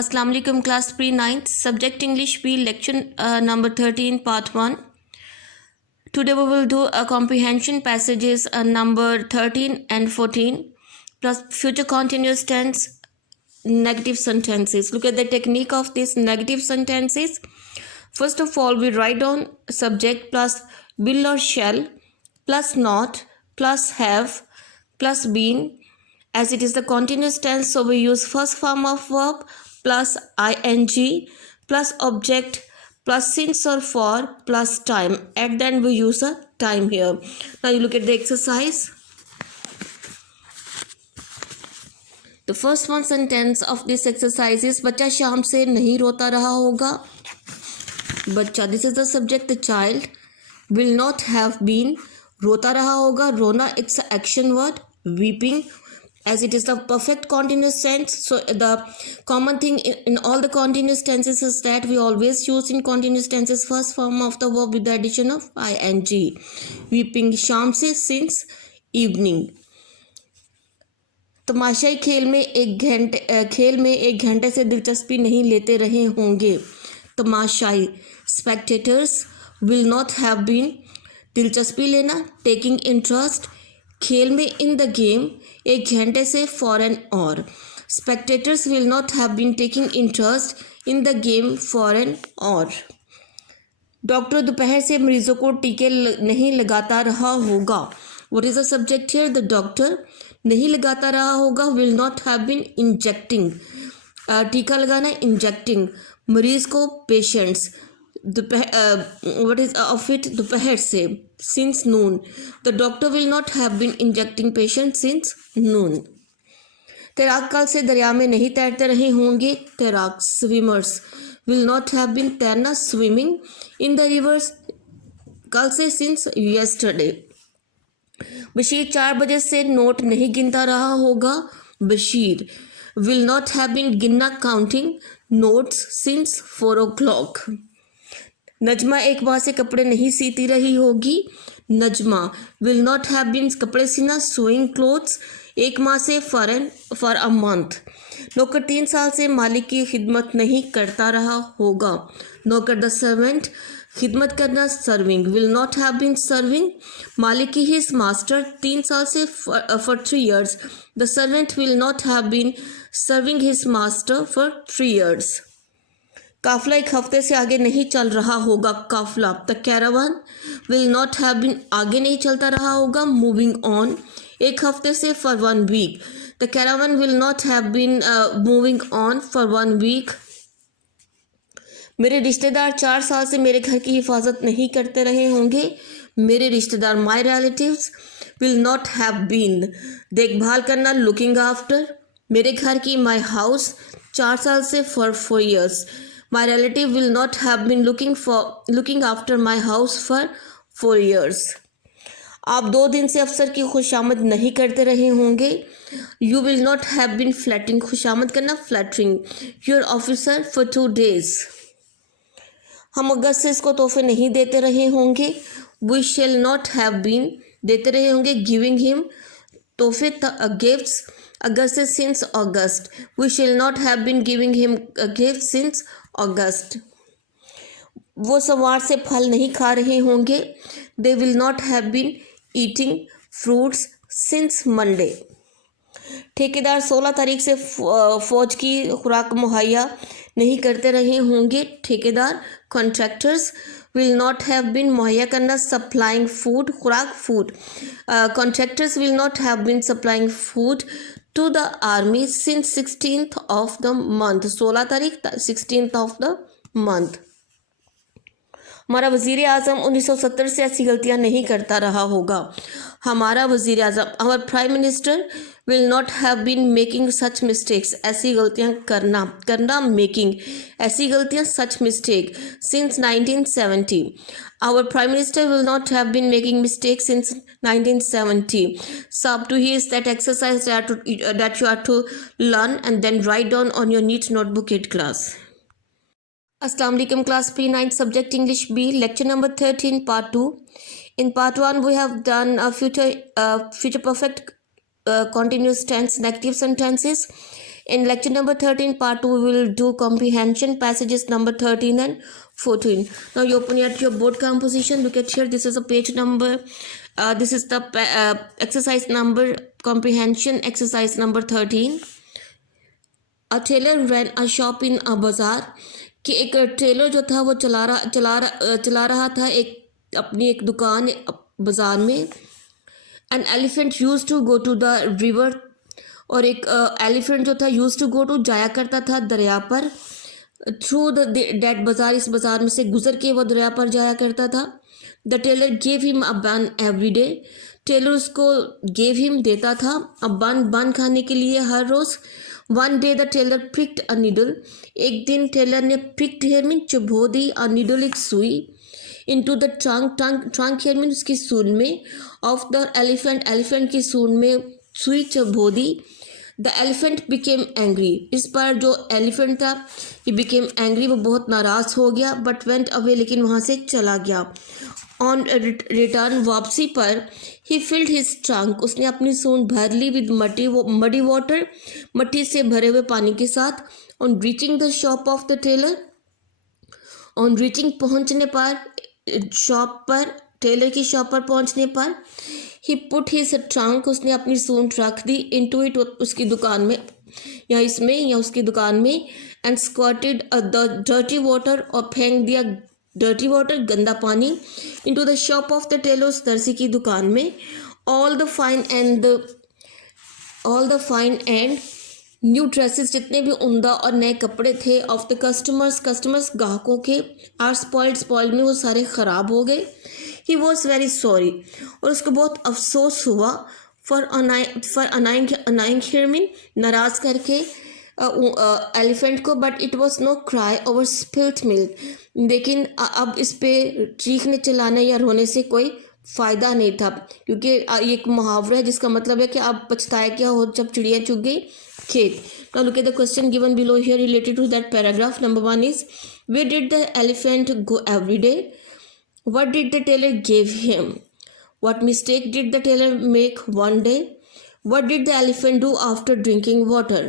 Assalamu alaikum class pre 9th subject English B lecture number 13 part 1. Today we will do a comprehension passages number 13 and 14 plus future continuous tense negative sentences. Look at the technique of these negative sentences. First of all, we write down subject plus will or shall plus not plus have plus been. As it is the continuous tense, so we use first form of verb plus ing plus object plus since or for plus time. At the end we use a time here. Now you look at the exercise. The first one sentence of this exercise is बच्चा शाम से नहीं रोता रहा होगा. बच्चा, this is the subject, the child will not have been. रोता रहा होगा, रोना, it's an action word. Weeping, as it is the perfect continuous tense, so the common thing in all the continuous tenses is that we always use in continuous tenses first form of the verb with the addition of ing. Weeping, शाम से, since evening. तमाशाई खेल में एक घंटे से दिलचस्पी नहीं लेते रहे होंगे. तमाशाई, spectators will not have been. दिलचस्पी लेना, taking interest. खेल में in the game, एक घंटे से for an hour. Spectators will not have been taking interest in the game for an hour. Doctor दोपहर से मरीजों को टीके नहीं लगाता रहा होगा. What is the subject here? The doctor नहीं लगाता रहा होगा, will not have been injecting. टीका लगाना, injecting. मरीज को patients. What is of it? दोपहर से, since noon. The doctor will not have been injecting patients since noon. तैराक कल से दरिया में नहीं तैरते रहे होंगे. तैराक, swimmers will not have been तैरना, swimming in the rivers कल से, since yesterday. बशीर 4 बजे से नोट नहीं गिनता रहा होगा. Bashir will not have been गिनना, counting notes since 4 o'clock. Najma एक माह से कपड़े नहीं सीती रही होगी. Najma will not have been कपड़े सीना, sewing clothes, एक माह से, for a month. नौकर 3 साल से मालिक की खिदमत नहीं करता रहा होगा. नौकर, the servant, खिदमत करना, serving, will not have been serving. मालिक की his master 3 साल से, for 3 years. The servant will not have been serving his master for 3 years. काफिला एक हफ्ते से आगे नहीं चल रहा होगा. काफिला, the caravan will not have been, आगे नहीं चलता रहा होगा. मूविंग ऑन, एक हफ्ते से, for 1 week. The caravan will not have been moving on for 1 week. मेरे रिश्तेदार 4 साल से मेरे घर की हिफाजत नहीं करते रहे होंगे. मेरे रिश्तेदार, my relatives will not have been देखभाल करना, लुकिंग आफ्टर. मेरे घर की, माई हाउस 4 साल से, for 4 years. My relative will not have been looking after my house for 4 years. आप 2 दिन से अफसर की खुशामद नहीं करते रहे होंगे. You will not have been flattering, खुशामद करना, flattering your officer for 2 days. हम अगस्त से इसको तोहफे नहीं देते रहे होंगे. We shall not have been देते रहे होंगे, giving him तोहफे, gifts. अगस्त से, since August. We shall not have been giving him a gift since August. वो सोमवार से फल नहीं खा रहे होंगे. They will not have been eating fruits since Monday. ठेकेदार 16 तारीख से फौज की खुराक मुहैया नहीं करते रहे होंगे. ठेकेदार, contractors will not have been मुहैया करना, supplying food, खुराक, food. Contractors will not have been supplying food to the army since 16th of the month. 16 तारीख, 16th of the month. हमारा वज़ीर आज़म 1970 से ऐसी गलतियां नहीं करता रहा होगा. हमारा वज़ीर आज़म, our prime minister will not have been making such mistakes. ऐसी गलतियां करना, making, ऐसी गलतियां, such mistake, since 1970. Our prime minister will not have been making mistakes since 1970. So up to here is that exercise that you are to learn and then write down on your neat notebook 8 class. Assalamu alaikum class P9 subject English B lecture number 13 part 2. In part 1 we have done a future perfect continuous tense negative sentences. In lecture number 13, part 2, we will do comprehension passages number 13 and 14. Now you open at your board composition. Look at here. This is a page number. This is the exercise number, comprehension exercise number 13. A tailor ran a shop in a bazaar. कि एक Taylor जो था वो चला रहा था अपनी एक दुकान बाज़ार में. An elephant used to go to the river. और एक एलिफेंट जो था यूज़ टू गो टू जाया करता था दरिया पर. थ्रू द डेट बाज़ार, इस बाज़ार में से गुजर के वो दरिया पर जाया करता था. The tailor gave him a bun every day. Tailor उसको गेव हिम देता था अ बन खाने के लिए हर रोज़. One day the tailor pricked a needle. एक दिन टेलर ने प्रिक्ड हेयर मीन चुभो दी, अ नीडल एक सुई, into the trunk here mean उसकी सूंड में, ऑफ द एलिफेंट की सूंड में सुई चुभो दी. The elephant became angry. इस पर जो एलिफेंट था ही बिकेम एंग्री, वो बहुत नाराज़ हो गया. बट वेंट अवे, लेकिन वहाँ से चला गया. ऑन रिटर्न, वापसी पर, ही फिल्ड हिज ट्रंक, उसने अपनी सूंड भर ली विद मडी वाटर, मट्टी से भरे हुए पानी के साथ. On reaching the shop of the tailor, on reaching पहुंचने पर, शॉप पर, टेलर की शॉप पर पहुंचने पर, ही पुट हिज ट्रंक, उसने अपनी सूंड रख दी, इनटू इट, उसकी दुकान में या इसमें या उसकी दुकान में. And squatted the dirty water, और फेंक दिया डर्टी वाटर, गंदा पानी, into the shop of the tailor, उस दर्जी की दुकान में. All the fine and new dresses, जितने भी उम्दा और नए कपड़े थे, ऑफ द कस्टमर्स ग्राहकों के, आर स्पॉइल्ड में वो सारे ख़राब हो गए. ही वॉज वेरी सॉरी, और उसको बहुत अफसोस हुआ. फॉर अनाइंग हियर मीन नाराज़ करके एलिफेंट को. But it was no cry over spilled milk. लेकिन अब इस पे चीखने चिल्लाने या रोने से कोई फ़ायदा नहीं था, क्योंकि ये एक मुहावरा है जिसका मतलब है कि अब पछताया क्या हो जब चिड़िया चुग गई खेत. Now look at the question given below here related to that paragraph. Number 1 is, where did the elephant go every day? What did the tailor give him? What mistake did the tailor make one day? What did the elephant do after drinking water?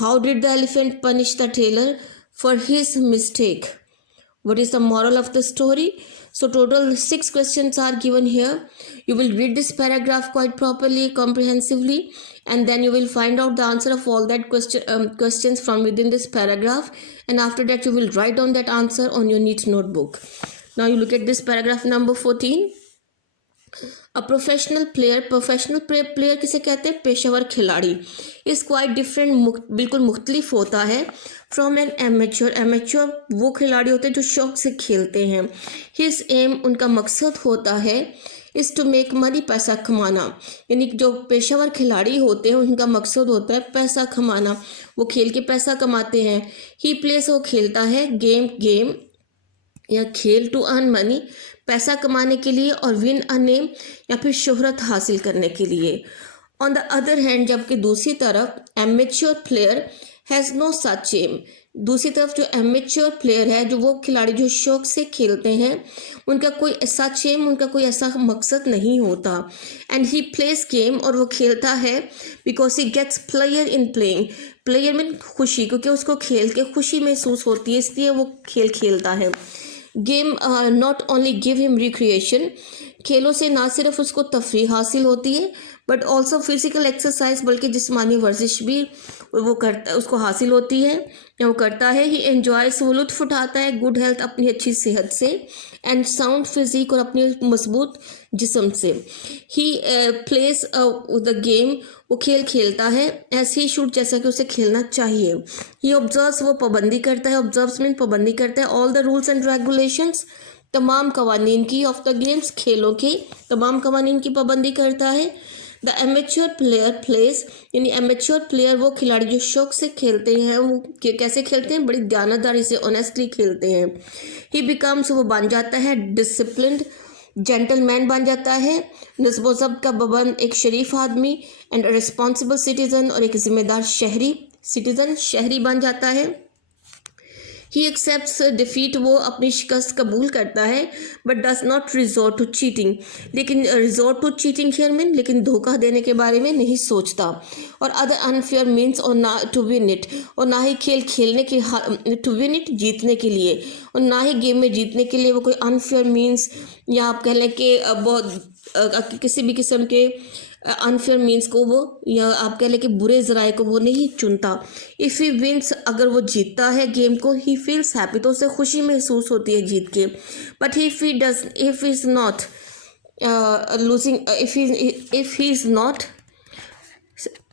How did the elephant punish the tailor for his mistake? What is the moral of the story? So total 6 questions are given here. You will read this paragraph quite properly, comprehensively, and then you will find out the answer of all that questions from within this paragraph. And after that, you will write down that answer on your neat notebook. Now you look at this paragraph number 14. A professional player किसे कहते हैं? पेशेवर खिलाड़ी. Is quite different, बिल्कुल मुख्तलिफ होता है from N amateur वो खिलाड़ी होते हैं जो शौक से खेलते हैं. हिज एम, उनका मकसद होता है, इज़ टू मेक मनी, पैसा कमाना. यानी जो पेशेवर खिलाड़ी होते हैं उनका मकसद होता है पैसा कमाना, वो खेल के पैसा कमाते हैं. ही प्लेस, वो खेलता है, गेम या खेल, टू अर्न मनी, पैसा कमाने के लिए, और विन अ नेम, या फिर शोहरत हासिल करने के लिए. ऑन द अदर हैंड, जबकि दूसरी तरफ amateur player has no such aim. दूसरी तरफ जो एमेच्योर प्लेयर है, जो वो खिलाड़ी जो शौक से खेलते हैं, उनका कोई सच एम, उनका कोई ऐसा मकसद नहीं होता. एंड ही प्लेस गेम, और वो खेलता है, because he gets player in playing. Player में खुशी, क्योंकि उसको खेल के खुशी महसूस होती है, इसलिए वो खेल खेलता है. Game not only give him recreation, खेलों से ना सिर्फ उसको तफरीह हासिल होती है, बट ऑल्सो फिजिकल एक्सरसाइज, बल्कि जिस्मानी वर्जिश भी वो करता उसको हासिल होती है या वो करता है. ही एन्जॉयस, वो लुत्फ़ उठाता है, गुड हेल्थ, अपनी अच्छी सेहत से, एंड साउंड फिजिक, और अपनी मजबूत जिस्म से. ही प्लेस द गेम, वो खेल खेलता है, एज ही शुड, जैसा कि उसे खेलना चाहिए. ही ऑब्जर्व्स, वो पाबंदी करता है, ऑब्जर्व्स मीन पाबंदी करता है, all the rules and regulations, तमाम कवानीन की, ऑफ द गेम्स, खेलों की तमाम कवानीन की पाबंदी करता है. द एमेच्योर प्लेयर प्लेस, यानी एमेच्योर प्लेयर वो खिलाड़ी जो शौक से खेलते हैं, वो कैसे खेलते हैं? बड़ी दयानतदारी से, ऑनेस्टली खेलते हैं. ही बिकम्स, वो बन जाता है, डिसिप्लिन्ड, जेंटलमैन बन जाता है, नज़्म व ज़ब्त का पाबंद, एक शरीफ आदमी, एंड रिस्पॉन्सिबल सिटीज़न, और एक जिम्मेदार शहरी बन जाता है. ही एक्सेप्ट्स डिफीट, वो अपनी शिकस्त कबूल करता है, but does not resort to cheating, लेकिन resort to cheating here mean लेकिन धोखा देने के बारे में नहीं सोचता। और अदर अनफेयर मीन्स और ना टू विन इट, और ना ही खेल खेलने के टू विन इट जीतने के लिए, और ना ही गेम में जीतने के लिए वो कोई अनफेयर मीन्स या आप कह लें कि बहुत किसी भी किस्म के अनफेयर मीन्स को वो या आप कह लें कि बुरे ज़राए को वो नहीं चुनता। इफ़ ही विंस, अगर वो जीतता है गेम को, ही फील्स हैप्पी, तो उसे खुशी महसूस होती है जीत के। But if is not losing, if he is not,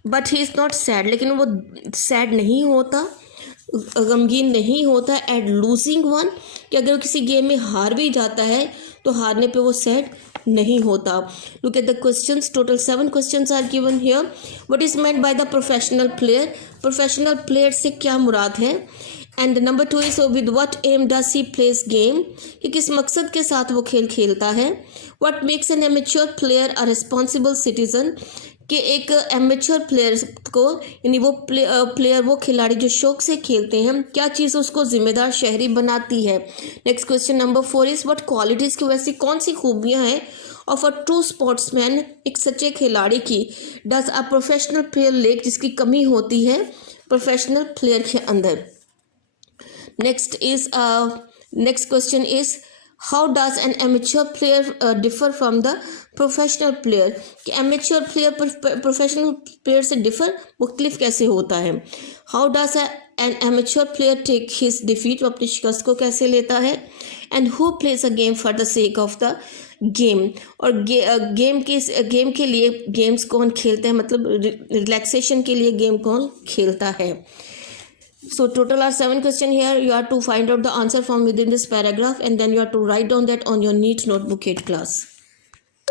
but he is not sad, लेकिन वो सैड नहीं होता, गमगीन नहीं होता एट लूजिंग वन, कि अगर वो किसी गेम में हार भी जाता है तो हारने पे वो सैड नहीं होता। Look at the questions, total 7 questions are given here. What is meant by the professional player, professional player से क्या मुराद है। And number 2 is with what aim does he plays game, कि किस मकसद के साथ वो खेल खेलता है। What makes an amateur player a responsible citizen, कि एक एमेच्योर प्लेयर को यानी वो प्लेयर वो खिलाड़ी जो शौक से खेलते हैं, क्या चीज़ उसको जिम्मेदार शहरी बनाती है। Next question number 4 is what qualities की वैसी कौन सी खूबियां हैं ऑफ अ ट्रू स्पोर्ट्समैन, एक सच्चे खिलाड़ी की, does a professional player lack, जिसकी कमी होती है प्रोफेशनल प्लेयर के अंदर। Next question is how does an amateur player differ from the professional player, कि एमेच्योर प्लेयर प्रोफेशनल प्लेयर से डिफर मुख्तलिफ कैसे होता है। How does an amateur player take his defeat, वो अपनी शिकस्त को कैसे लेता है। And who plays a game for the sake of the game, और गेम के लिए गेम्स कौन खेलते हैं, मतलब रिलैक्सेशन के लिए गेम कौन खेलता है। So total are 7 questions here. You have to find out the answer from within this paragraph and then you have to write down that on your neat notebook 8 class.